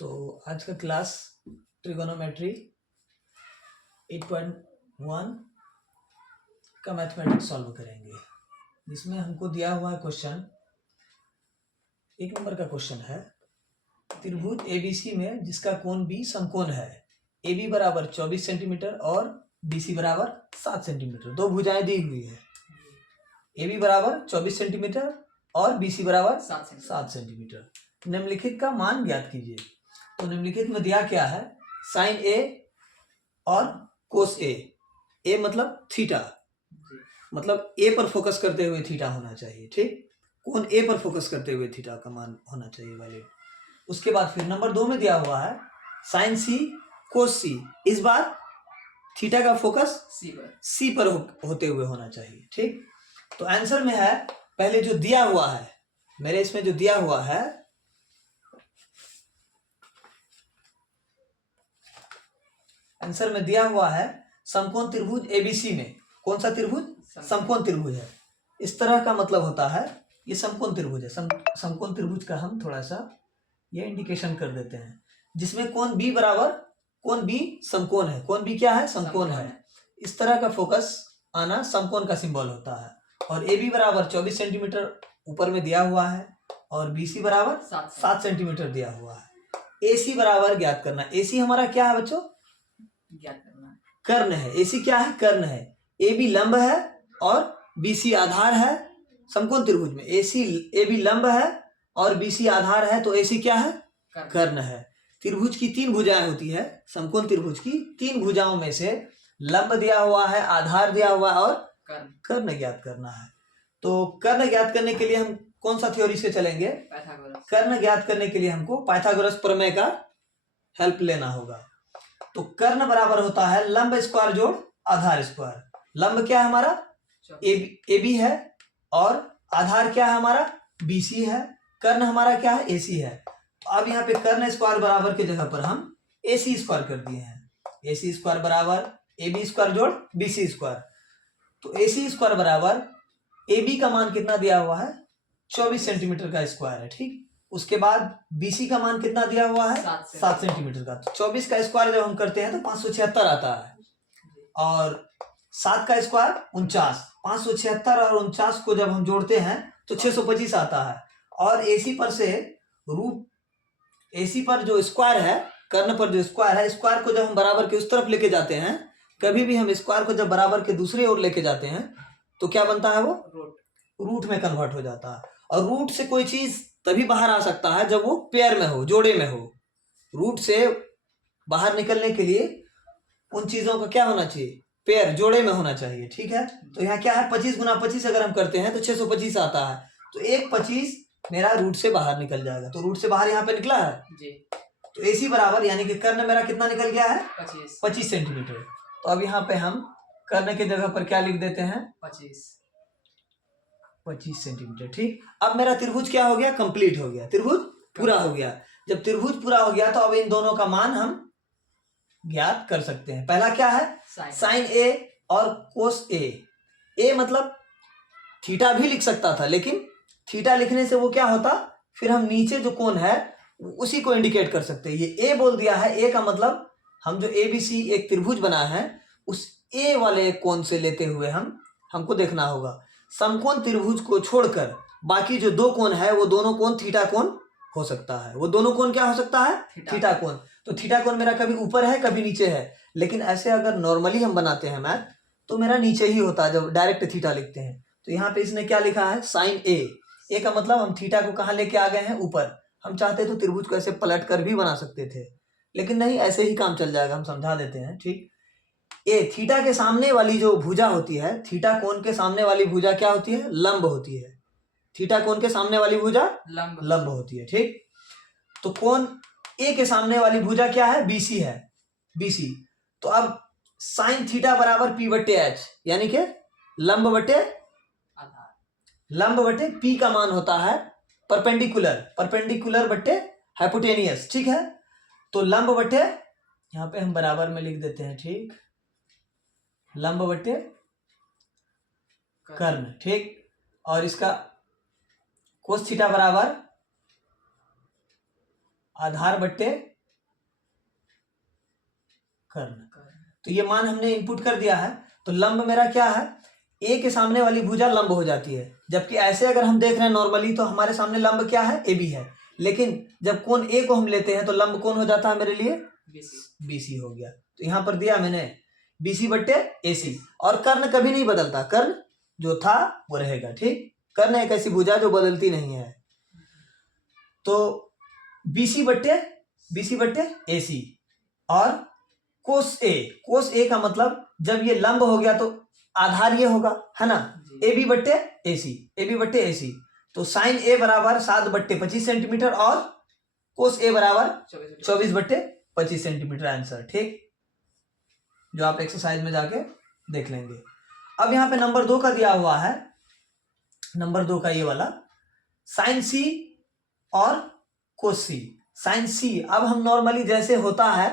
तो आज का क्लास ट्रिगोनोमेट्री 8.1 का मैथमेटिक्स सॉल्व करेंगे, जिसमें हमको दिया हुआ है क्वेश्चन। 1 नंबर का क्वेश्चन है, त्रिभुज एबीसी में जिसका कोण बी समकोण है, ए बी बराबर 24 सेंटीमीटर और बी सी बराबर 7 सेंटीमीटर। दो भुजाएं दी हुई है, ए बी बराबर 24 सेंटीमीटर और बी सी बराबर 7 सेंटीमीटर। निम्नलिखित का मान ज्ञात कीजिए। तो निम्नलिखित में दिया क्या है, साइन ए और कोस ए। ए मतलब थीटा, मतलब ए पर फोकस करते हुए थीटा होना चाहिए, ठीक। कोण ए पर फोकस करते हुए थीटा का मान होना चाहिए वैल्यू। उसके बाद फिर नंबर 2 में दिया हुआ है साइन सी कोस सी। इस बार थीटा का फोकस सी पर होते हुए होना चाहिए, ठीक। तो आंसर में है, पहले जो दिया हुआ है मेरे इसमें जो दिया हुआ है, आंसर में दिया हुआ है समकोण त्रिभुज एबीसी में। कौन सा त्रिभुज? समकोण त्रिभुज है। इस तरह का मतलब होता है ये समकोण त्रिभुज है। समकोण त्रिभुज का हम थोड़ा सा ये इंडिकेशन कर देते हैं, जिसमें कोण बी बराबर, कोण बी समकोण है। कोण बी क्या है? समकोण है। इस तरह का फोकस आना समकोण का सिंबल होता है। और ए बी बराबर 24 सेंटीमीटर ऊपर में दिया हुआ है और बी सी बराबर 7 सेंटीमीटर दिया हुआ है। ए सी बराबर ज्ञात करना। ए सी हमारा क्या है बच्चों? ज्ञात करना कर्ण है। ए सी क्या है? कर्ण है। ए बी लंब है और बी सी आधार है। समकोण त्रिभुज में ए बी लंब है और बी सी आधार है, तो ए सी क्या है? कर्ण है। त्रिभुज की 3 भुजाएं होती है। समकोण त्रिभुज की 3 भुजाओं में से लंब दिया हुआ है, आधार दिया हुआ है और कर्ण ज्ञात करना है। तो कर्ण ज्ञात करने के लिए हम कौन सा थ्योरी से चलेंगे? कर्ण ज्ञात करने के लिए हमको पाइथागोरस प्रमेय का हेल्प लेना होगा। तो कर्ण बराबर होता है लंब स्क्वायर जोड़ आधार स्क्वायर। लंब क्या है हमारा? ए बी है और आधार क्या है हमारा? बी सी है। कर्ण हमारा क्या है? ए सी है। तो अब यहाँ पे कर्ण स्क्वायर बराबर के जगह पर हम ए सी स्क्वायर कर दिए हैं। ए सी स्क्वायर बराबर ए बी स्क्वायर जोड़ बी सी स्क्वायर। तो ए सी स्क्वायर बराबर ए बी का मान कितना दिया हुआ है? 24 सेंटीमीटर का स्क्वायर है, ठीक। उसके बाद BC का मान कितना दिया हुआ है? 7 सेंटीमीटर का। तो 24 का स्क्वायर जब हम करते हैं तो 576 आता है और 7 का स्क्वायर 49। 576 और 49 को जब हम जोड़ते हैं तो 625 आता है। और AC पर से AC पर जो स्क्वायर है, कर्ण पर जो स्क्वायर है, स्क्वायर को जब हम बराबर के उस तरफ लेके जाते हैं, कभी भी हम स्क्वायर को जब बराबर के दूसरी ओर लेके जाते हैं तो क्या बनता है? वो रूट में कन्वर्ट हो जाता है। और रूट से कोई चीज तभी बाहर आ सकता है जब वो पेयर में हो, जोड़े में हो। रूट से बाहर निकलने के लिए उन चीजों का क्या होना चाहिए? पेयर, जोड़े में होना चाहिए, ठीक है। तो यहाँ क्या है? 25 गुना 25 अगर हम करते हैं तो 625 आता है। तो एक 25 मेरा रूट से बाहर निकल जाएगा। तो रूट से बाहर यहाँ पे निकला है जी। तो AC बराबर, यानी कि कर्ण मेरा कितना निकल गया है? 25 सेंटीमीटर। तो अब यहाँ पे हम कर्ण के जगह पर क्या लिख देते हैं? 25 सेंटीमीटर, ठीक। अब मेरा त्रिभुज क्या हो गया? कंप्लीट हो गया, त्रिभुज पूरा हो गया। जब त्रिभुज पूरा हो गया तो अब इन दोनों का मान हम ज्ञात कर सकते हैं। पहला क्या है? साइन ए और कोस ए। ए मतलब थीटा भी लिख सकता था, लेकिन थीटा लिखने से वो क्या होता, फिर हम नीचे जो कोण है उसी को इंडिकेट कर सकते हैं। ये ए बोल दिया है, ए का मतलब हम जो ABC एक त्रिभुज बना है उस ए वाले कोण से लेते हुए हमको देखना होगा। समकोण त्रिभुज को छोड़कर बाकी जो 2 कोण है वो दोनों कोण थीटा कोण हो सकता है। वो दोनों कोण क्या हो सकता है? थीटा कोण। तो थीटा कोण मेरा कभी ऊपर है कभी नीचे है, लेकिन ऐसे अगर नॉर्मली हम बनाते हैं मैथ तो मेरा नीचे ही होता है जब डायरेक्ट थीटा लिखते हैं। तो यहाँ पे इसने क्या लिखा है? साइन ए। ए का मतलब हम थीटा को कहाँ लेके आ गए हैं? ऊपर। हम चाहते तो त्रिभुज को ऐसे पलट कर भी बना सकते थे, लेकिन नहीं, ऐसे ही काम चल जाएगा। हम समझा देते हैं, ठीक। ए थीटा के सामने वाली जो भुजा होती है, थीटा कोण के सामने वाली भुजा क्या होती है? लंब होती है। थीटा कोण के सामने वाली भुजा लंब होती है, ठीक। तो कोण ए के सामने वाली भुजा क्या है? BC है, BC। तो अब साइन थीटा बराबर P/H, यानी कि लंब बटे P का मान होता है परपेंडिकुलर बटे हाइपोटेनियस, ठीक है। तो लंब बटे, यहाँ पे हम बराबर में लिख देते हैं, ठीक, लंब बटे कर्ण, ठीक। और इसका कोस थीटा बराबर आधार बट्टे कर्ण। तो ये मान हमने इनपुट कर दिया है। तो लंब मेरा क्या है, ए के सामने वाली भुजा लंब हो जाती है, जबकि ऐसे अगर हम देख रहे हैं नॉर्मली तो हमारे सामने लंब क्या है, ए बी है, लेकिन जब कोण ए को हम लेते हैं तो लंब कौन हो जाता है मेरे लिए, बीसी हो गया। तो यहाँ पर दिया मैंने बीसी बट्टे एसी, और कर्ण कभी नहीं बदलता, कर्ण जो था वो रहेगा। ठीक, कर्ण एक ऐसी भुजा जो बदलती नहीं है। तो बीसी बट्टे एसी, और कोस ए का मतलब जब ये लंब हो गया तो आधार ये होगा, है ना, ए बी बट्टे एसी। तो साइन ए बराबर 7/25 सेंटीमीटर और कोस ए बराबर 24/25 सेंटीमीटर आंसर। ठीक, जो आप एक्सरसाइज में जाके देख लेंगे। अब यहाँ पे नंबर 2 का दिया हुआ है, नंबर 2 का ये वाला साइन सी और कोस सी। साइन सी, अब हम नॉर्मली जैसे होता है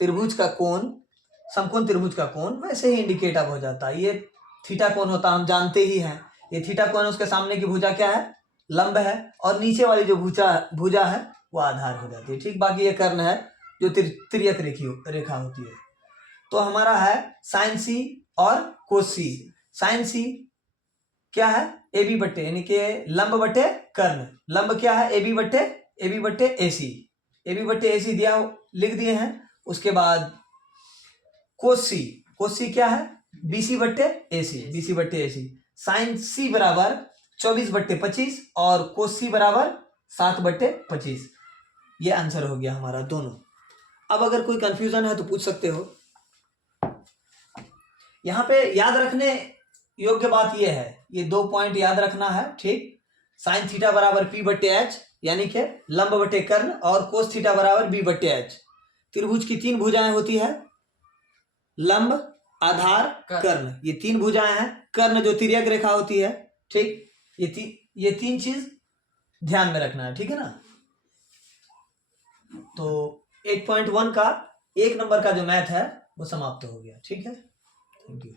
त्रिभुज का कोण, समकोण त्रिभुज का कोण, वैसे ही इंडिकेट अब हो जाता है। ये थीटा कोण होता है, हम जानते ही हैं। ये थीटा कोण, उसके सामने की भुजा क्या है, लंब है, और नीचे वाली जो भुजा है वो आधार हो जाती है। ठीक, बाकी ये कर्ण है जो तिर्यक रेखा होती है। तो हमारा है साइन सी और कोस सी। साइन सी क्या है, ए बी बट्टे, यानी कि लंब बट्टे कर्ण। लंब क्या है, ए बी बट्टे एसी दिया, लिख दिए हैं। उसके बाद कोस सी क्या है, बीसी बट्टे एसी। साइन सी बराबर 24/25 और कोस सी बराबर 7/25। ये आंसर हो गया हमारा दोनों। अब अगर कोई कंफ्यूजन है तो पूछ सकते हो। यहाँ पे याद रखने योग्य बात यह है, ये 2 पॉइंट याद रखना है। ठीक, साइन थीटा बराबर P/H यानी कि लंब बटे कर्ण, और कोस थीटा बराबर B/H। त्रिभुज की 3 भुजाएं होती है, लंब, आधार, कर्ण। ये 3 भुजाएं हैं। कर्ण जो तिर्यक रेखा होती है। ठीक, ये 3 चीज ध्यान में रखना है। ठीक है ना। तो 8.1 का 1 नंबर का जो मैथ है वो समाप्त हो गया। ठीक है, थैंक यू।